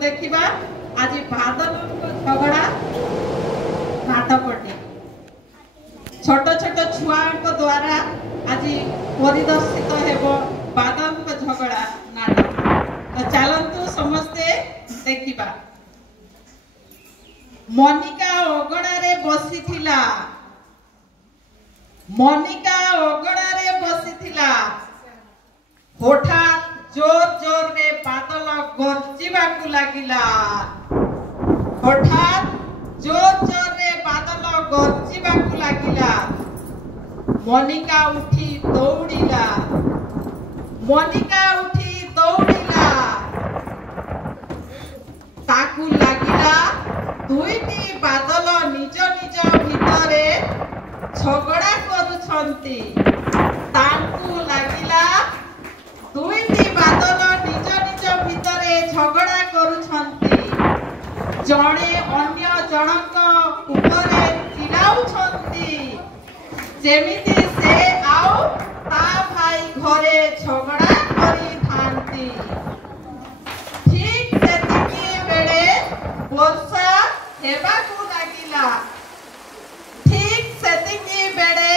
देखिबा आज बादल झगड़ा नाटकटी छोट छोट छुआ द्वारा आज परिदर्शित हेबो बादल झगड़ा नाटक। तो चलतु समस्ते देखिबा। मनिका ओगणारे बसिथिला, मनिका ओगणारे बसिथिला, हठात जोर जोर रे बादल गरजिबाकु लागिला, हठात जोर जोर रे बादल गरजिबाकु लागिला। मनिका उठी दौड़िला, मनिका उठी दौड़िला, ताकु लागिला दुईटी बादल निज निज भितरे झगड़ा करुछंती। ताकु लागिला दुईटी बादल निज निज भितरे झगड़ा करुछंती। जणे अन्य जनक उपरे चिल्लाउछंती जेमिति से आउ ता भाई घरे झगड़ा करी थांती। ठीक सेतिकी बेले वर्षा हेबाकु लागिला, ठीक सेतिकी बेले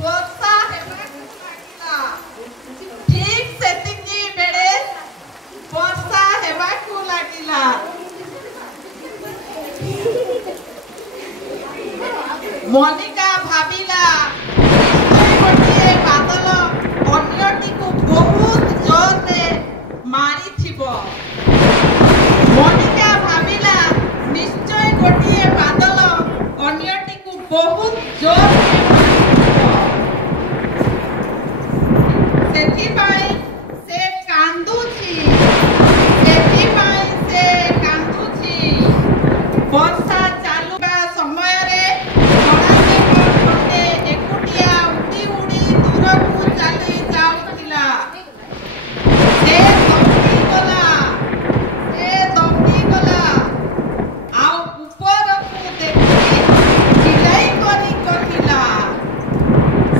वर्षा हेबाकु लागिला, ठीक सेतिकी बेले वर्षा हेबाकु लागिला। मनिका भाविला गोटे बादल अन्यटी को बहुत जोर रे मारी थिबो। मनिका भाविला निश्चय गोटे बादल अन्यटी को बहुत जोर रे मारी थिबो। से कांदुची, सेथिपाई से कांदुची। वर्षा चालुबा समय रे एकुटिया उड़ी उड़ी दूर को चली जाउथिला। से दौड़ी गला, से दौड़ी गला आउ ऊपर को देखि चिल्लाई करी कहिला।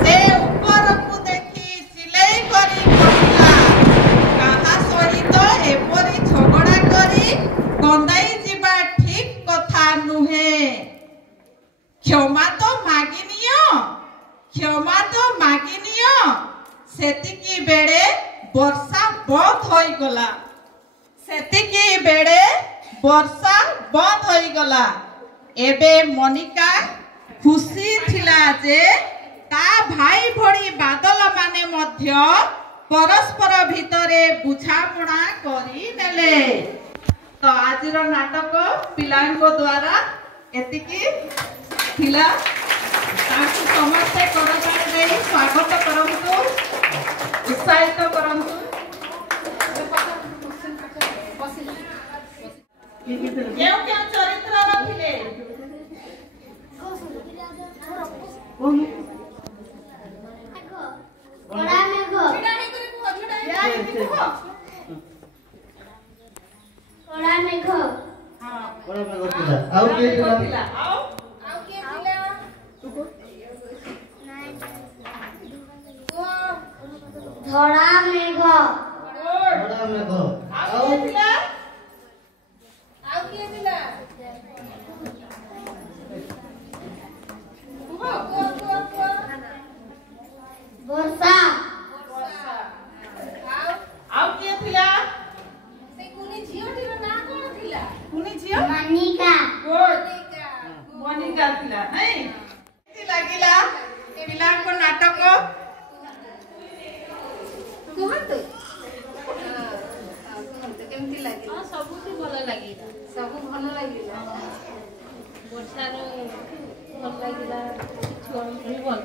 से ऊपर को देखि चिल्लाई करी कहिला, काहा सहित एपरी झगड़ा करी कंदाई जिबा ठीक कथा नुहे। क्षमा तो मागिनियो, क्षमा तो मागिनियो। सेतिकी बेड़े वर्षा बंद होई गला, सेतिकी बेड़े वर्षा बंद होई गला। एबे मनिका खुशी थिला जे ता भाई भड़ी बादल माने मध्य परस्पर भितरे बुझापड़ा करी नेले। तो आजिर नाटक पिलांको द्वारा एतिकी थिला। ताकि समस्ते करताली दे स्वागत करंतु, उत्साहित करंतु। केउ केउ चरित्र रखिले बड़ा मेघ, भिड़ा हे करे को भिड़ा हे देखो बड़ा मेघ। हां बड़ा मेघ थिला। आउ के थिला? आओ के थिला? धड़ा मेघ, बड़ा मेघ। आओ के थिला? आओ के थिला? वर्षा, आओ के थिला? से कुनी झियोटीर ना कोन थिला? कुनी झियो? मनिका, मनिका थिला नै? केति लागिला पिलांको नाटक कुहतु केमती लागिला? सबुठी भल लागिला, सब भल लागिला। वर्षार भल लागिला, छुआ भी भल।